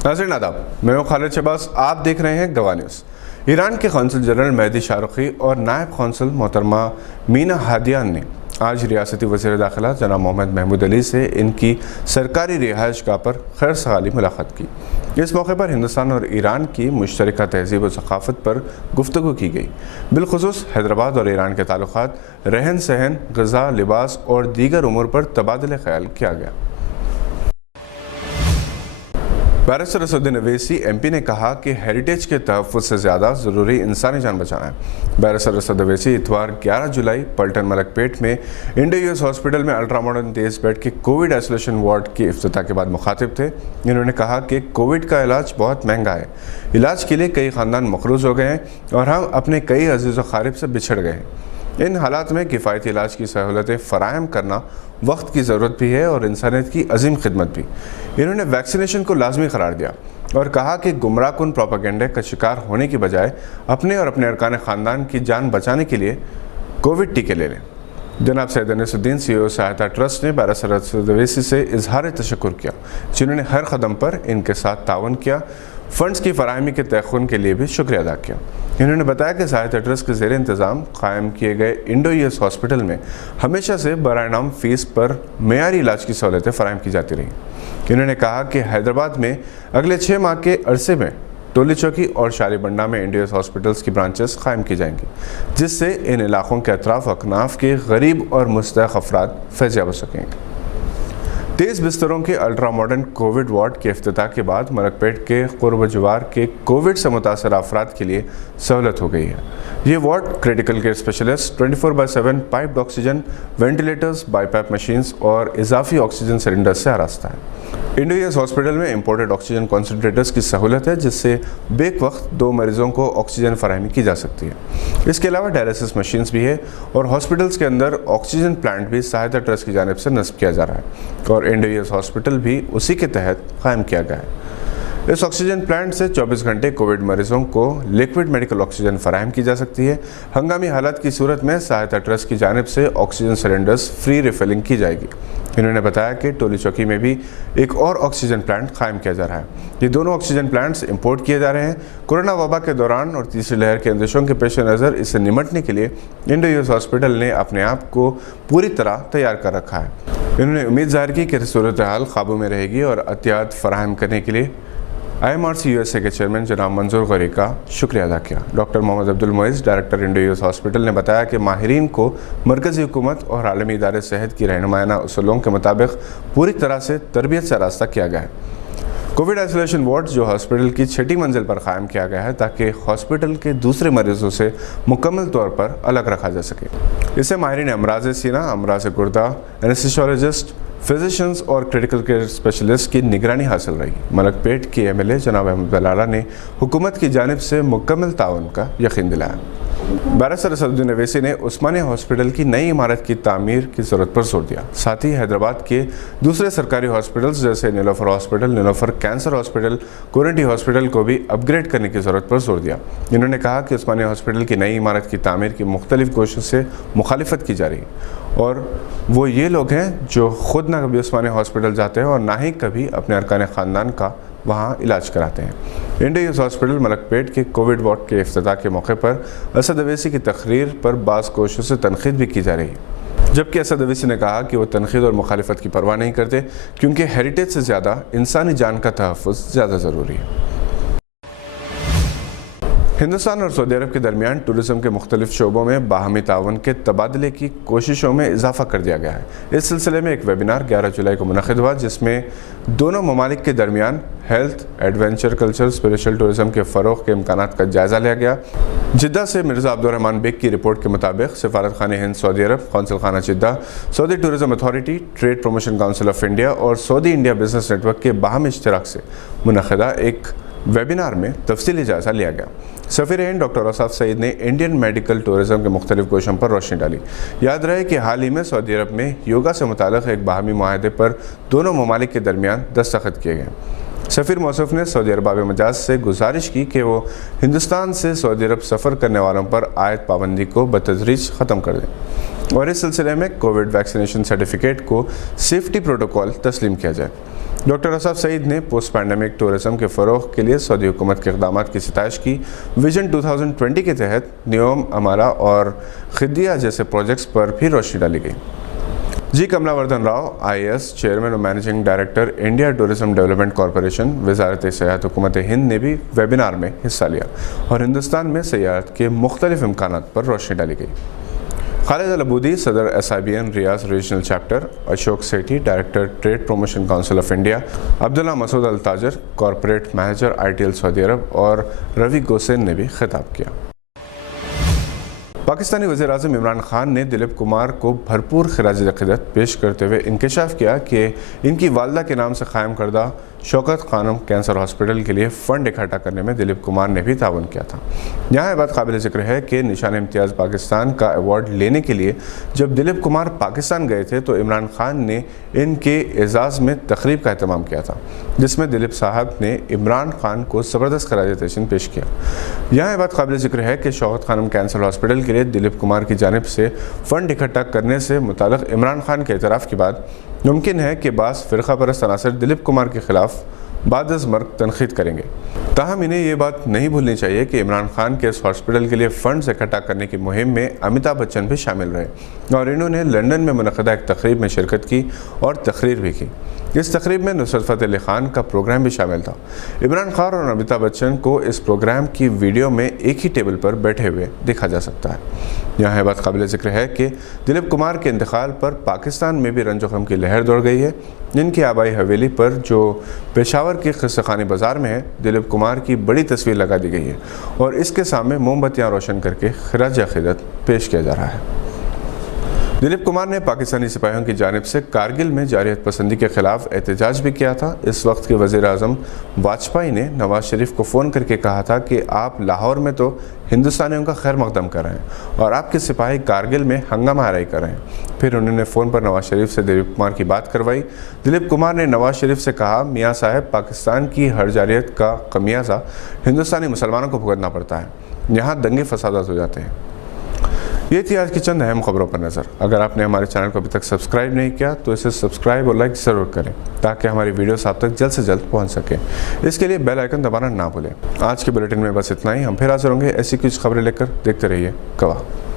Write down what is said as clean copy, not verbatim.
नाज़रीन आदाब, मैं हूं खालिद शहबाज। आप देख रहे हैं गवाह न्यूज़। ईरान के कौंसल जनरल मेहदी शाहरुखी और नायब कौंसल मोहतरमा मीना हादियान ने आज रियासती वज़ीर दाखिला जनाब मोहम्मद महमूद अली से इनकी सरकारी रिहाइश गाह पर खैर सगाली मुलाकात की। इस मौके पर हिंदुस्तान और ईरान की मुश्तरका तहज़ीब और सक़ाफ़त पर गुफ्तगू की गई। बिलख़ुसूस हैदराबाद और ईरान के ताल्लुक़ात, रहन सहन, ग़िज़ा, लिबास और दीगर उमूर पर तबादला ख़याल किया गया। बैरिस्टर असदुद्दीन अवैसी MP ने कहा कि हेरिटेज के तहफ़्फ़ुज़ से ज़्यादा ज़रूरी इंसानी जान बचाना है। बैरिस्टर असद अवैसी इतवार 11 जुलाई पलटन मलकपेट में इंडो US हॉस्पिटल में अल्ट्रा मॉडर्न 23 बेड के कोविड आइसोलेशन वार्ड की इफ्तिताह के बाद मुखातिब थे। इन्होंने कहा कि कोविड का इलाज बहुत महंगा है। इलाज के लिए कई ख़ानदान मक़रूज़ हो गए हैं और हम अपने कई अज़ीज़ व क़ारिब से बिछड़ गए हैं। इन हालात में किफ़ायती इलाज की सहूलतें फ़राहम करना वक्त की ज़रूरत भी है और इंसानियत की अजीम खिदमत भी। इन्होंने वैक्सीनेशन को लाजमी करार दिया और कहा कि गुमराह कुन प्रोपेगेंडे का शिकार होने की बजाय अपने और अपने अरकान ख़ानदान की जान बचाने के लिए कोविड टीके ले लें। जनाब सैयद अनीसुद्दीन CEO सहायता ट्रस्ट ने बैरिस्टर असद अवैसी से इजहार तशक्कुर किया, जिन्होंने हर कदम पर इनके साथ तावन किया। फ़ंड्स की फराहमी के तयक़ुन के लिए भी शुक्रिया अदा किया। इन्होंने बताया कि सहायता ट्रस्ट के ज़ेर इंतज़ाम कायम किए गए इंडो US हॉस्पिटल में हमेशा से बराए नाम फ़ीस पर मेयारी इलाज की सहूलतें फ़राहम की जाती रहीं। इन्होंने कहा कि हैदराबाद में अगले 6 माह के अरसे में टोली चौकी और शालीबंडा में इंडो US हॉस्पिटल्स की ब्रांचेस कायम की जाएंगी, जिससे इन इलाक़ों के अतराफ़ अकनाफ के गरीब और मुस्तहक़ अफराद फैज़याब हो सकेंगे। 23 बिस्तरों के अल्ट्रा मॉडर्न कोविड वार्ड के इफ्तिताह के बाद मलकपेट के क़ुर्ब जवार के कोविड से मुतासर अफराद के लिए सहूलत हो गई है। ये ward critical care specialist, 24/7 piped oxygen, ventilators, BiPAP machines और इजाफी ऑक्सीजन सिलेंडर्स से आरास्ता है। इंडो US हॉस्पिटल में इंपोर्टेड ऑक्सीजन कॉन्सनट्रेटर्स की सहूलत है, जिससे बेक वक्त 2 मरीजों को ऑक्सीजन फराहमी की जा सकती है। इसके अलावा डायलिसिस मशीन्स भी है और हॉस्पिटल्स के अंदर ऑक्सीजन प्लांट भी सहायता ट्रस्ट की जानिब से नस्ब किया जा रहा है और इंडो US हॉस्पिटल भी उसी के तहत कायम किया गया है। इस ऑक्सीजन प्लांट से 24 घंटे कोविड मरीजों को लिक्विड मेडिकल ऑक्सीजन फराहम की जा सकती है। हंगामी हालात की सूरत में सहायता ट्रस्ट की जानिब से ऑक्सीजन सिलेंडर्स फ्री रिफिलिंग की जाएगी। इन्होंने बताया कि टोली चौकी में भी एक और ऑक्सीजन प्लांट कायम किया जा रहा है। ये दोनों ऑक्सीजन प्लांट्स इंपोर्ट किए जा रहे हैं। कोरोना वबा के दौरान और तीसरी लहर के अंदेशों के पेश नज़र इससे निमटने के लिए इंडो US हॉस्पिटल ने अपने आप को पूरी तरह तैयार कर रखा है। इन्होंने उम्मीद ज़ाहिर की कि सूरत हाल काबू में रहेगी और एहतियात फराहम करने के लिए IMRC USA के चेयरमैन जनाब मंजूर गौरी का शुक्रिया अदा किया। Doctor Mohammad Abdul Moiz, director Indo US hospital ने बताया कि माहिरीन को मरकज़ी हुकूमत और आलमी इदारे सेहत की रहनुमायाना उसूलों के मुताबिक पूरी तरह से तरबियत से आरास्ता किया गया है। कोविड आइसोलेशन वार्ड जो हॉस्पिटल की 6ठी मंजिल पर कायम किया गया है, ताकि हॉस्पिटल के दूसरे मरीजों से मुकम्मल तौर पर अलग रखा जा सके। इससे माहिरीन अमराज़ सीना, अमराज़ गुर्दा, एनेस्थेसियोलॉजिस्ट, फिजिशियंस और क्रिटिकल केयर स्पेशलिस्ट की निगरानी हासिल रही। मलकपेट के MLA जनाब अहमद बलाला ने हुकूमत की जानिब से मुकम्मल ताउन का यकीन दिलाया। बैरिस्टर असदुद्दीन अवैसी ने उस्मानिया हॉस्पिटल की नई इमारत की तामीर की ज़रूरत पर जोर दिया। साथ ही हैदराबाद के दूसरे सरकारी हॉस्पिटल्स जैसे Niloufer hospital, Niloufer cancer hospital, Koranti hospital को भी अपग्रेड करने की ज़रूरत पर जोर दिया। इन्होंने कहा कि उस्मानिया हॉस्पिटल की नई इमारत की तामीर की मुख्तलिफ कोशिशों से मुखालिफत की जा रही और वो ये लोग हैं जो ख़ुद ना कभी उस्मानिया हॉस्पिटल जाते हैं और ना ही कभी अपने अरकान ख़ानदान का वहाँ इलाज कराते हैं। इंडो US हॉस्पिटल मलकपेट के कोविड वार्ड के इफ्तिताह के मौके पर असद अवैसी की तकरीर पर बाज़ कोशिशों से तनकीद भी की जा रही है, जबकि असद अवैसी ने कहा कि वो तनकीद और मुखालिफत की परवाह नहीं करते, क्योंकि हेरिटेज से ज़्यादा इंसानी जान का तहफ़्फ़ुज़ ज़्यादा ज़रूरी है। हिंदुस्तान और सऊदी अरब के दरमियान टूरिज़म के मुख्तलिफ शोबों में बाहमी तावन के तबादले की कोशिशों में इजाफा कर दिया गया है। इस सिलसिले में एक वेबिनार 11 जुलाई को मुनक़िद हुआ, जिसमें दोनों ममालिक के दरमियान health, adventure, culture, spiritual tourism के फ़रोग़ के इम्कानात का जायज़ा लिया गया। जिद्दा से मिर्ज़ा अब्दुर्रहमान बेग की रिपोर्ट के मुताबिक सफारत खाने हिंद सऊदी अरब, कौंसल खाना Jeddah, Saudi tourism authority, trade promotion council of India और सऊदी इंडिया बिजनेस नेटवर्क के बाहमी इश्तिराक से मुनक़िदा एक वेबिनार में तफसीली जायज़ा लिया गया। सफ़ीर हिंद डॉक्टर औसाफ सईद ने इंडियन मेडिकल टूरिज़म के मुख्तलिफ गोशों पर रोशनी डाली। याद रहे कि हाल ही में सऊदी अरब में योगा से मुताल्लिक़ एक बाहमी मुआहदे पर दोनों ममालिक के दरमियान दस्तखत किए गए। सफ़ीर मौसूफ ने सऊदी अरब मजाज से गुजारिश की कि वो हिंदुस्तान से सऊदी अरब सफ़र करने वालों पर आयद पाबंदी को बतदरीज ख़त्म कर दें और इस सिलसिले में कोविड वैक्सीनेशन सर्टिफिकेट को सेफ्टी प्रोटोकॉल तस्लीम किया जाए। डॉक्टर असफ सईद ने पोस्ट पैंडेमिक टूरिज्म के फ़रोग़ के लिए सऊदी हुकूमत के इक़दामात की सिताइश की। विजन 2020 के तहत न्योम, अमारा और खिदिया जैसे प्रोजेक्ट्स पर भी रोशनी डाली गई। G Kamalavardhan Rao, IAS, chairman और managing director India tourism development corporation, वज़ारत सियाहत हुकूमत हिंद ने भी वेबिनार में हिस्सा लिया और हिंदुस्तान में सियाहत के मुख्तलिफ इम्कानात पर रोशनी डाली गई। खालिद अल अबूदी, सदर SIBN Riyadh regional chapter, Ashok Sethi, director trade promotion council of India, Abdullah Masood Al Tajir, corporate manager ITL Saudi Arab और रवि गोसेन ने भी खिताब किया। पाकिस्तानी वज़ीर-ए-आज़म इमरान खान ने दिलीप कुमार को भरपूर खिराज अक़ीदत पेश करते हुए इंकशाफ किया कि इनकी वालदा के नाम से कायम करदा शौकत खानम कैंसर हॉस्पिटल के लिए फ़ंड इकट्ठा करने में दिलीप कुमार ने भी ताउन किया था। यहाँ ये बात काबिल ज़िक्र है कि निशान इम्तियाज़ पाकिस्तान का अवार्ड लेने के लिए जब दिलीप कुमार पाकिस्तान गए थे तो इमरान खान ने इनके एजाज़ में तकरीब का एहतमाम किया था, जिसमें दिलीप साहब ने इमरान खान को ज़बरदस्त खराज तहसीन पेश किया। यहाँ ये बात काबिल ज़िक्र है कि शौकत खानम कैंसर हॉस्पिटल के लिए दिलीप कुमार की जानिब से फ़ंड इकट्ठा करने से मुताल्लिक़ इमरान खान के एतराफ़ के बाद मुमकिन है कि बास फ़िरक़ा परस्त अनासर दिलीप कुमार के ख़िलाफ़ बाद अज़ मर्ग तनख़ीद करेंगे। ताहम इन्हें ये बात नहीं भूलनी चाहिए कि इमरान खान के इस हॉस्पिटल के लिए फ़ंड्स इकट्ठा करने की मुहिम में अमिताभ बच्चन भी शामिल रहे और इन्होंने लंदन में मुनक़दा एक तकरीब में शिरकत की और तकरीर भी की। इस तकरीब में नुसरत फ़तेह अली ख़ान का प्रोग्राम भी शामिल था। इमरान खान और अमिताभ बच्चन को इस प्रोग्राम की वीडियो में एक ही टेबल पर बैठे हुए देखा जा सकता है। यहाँ यह बात काबिल ज़िक्र है कि दिलीप कुमार के इंतकाल पर पाकिस्तान में भी रंजो गम की लहर दौड़ गई है। इनकी आबाई हवेली पर जो पेशावर की क़िस्सा खानी बाज़ार में है, दिलीप कुमार की बड़ी तस्वीर लगा दी गई है और इसके सामने मोमबत्तियाँ रोशन करके खिराज अक़ीदत पेश किया जा रहा है। दिलीप कुमार ने पाकिस्तानी सिपाहियों की जानिब से कारगिल में जारियत पसंदी के ख़िलाफ़ एहतजाज भी किया था। इस वक्त के वज़ीर-ए-आज़म वाजपेयी ने नवाज़ शरीफ को फ़ोन करके कहा था कि आप लाहौर में तो हिंदुस्तानियों का खैर मकदम कर रहे हैं और आपके सिपाही कारगिल में हंगामा आराई कर रहे हैं। फिर उन्होंने फ़ोन पर नवाज़ शरीफ से दिलीप कुमार की बात करवाई। दिलीप कुमार ने नवाज़ शरीफ से कहा, मियाँ साहब, पाकिस्तान की हर जारियत का खमियाजा हिंदुस्तानी मुसलमानों को भुगतना पड़ता है। यहाँ दंगे फसादात हो जाते हैं। ये थी आज की चंद अहम खबरों पर नज़र। अगर आपने हमारे चैनल को अभी तक सब्सक्राइब नहीं किया तो इसे सब्सक्राइब और लाइक ज़रूर करें ताकि हमारी वीडियोस आप तक जल्द से जल्द पहुंच सके। इसके लिए बेल आइकन दबाना ना भूलें। आज के बुलेटिन में बस इतना ही। हम फिर हाजिर होंगे ऐसी कुछ खबरें लेकर। देखते रहिए गवाह।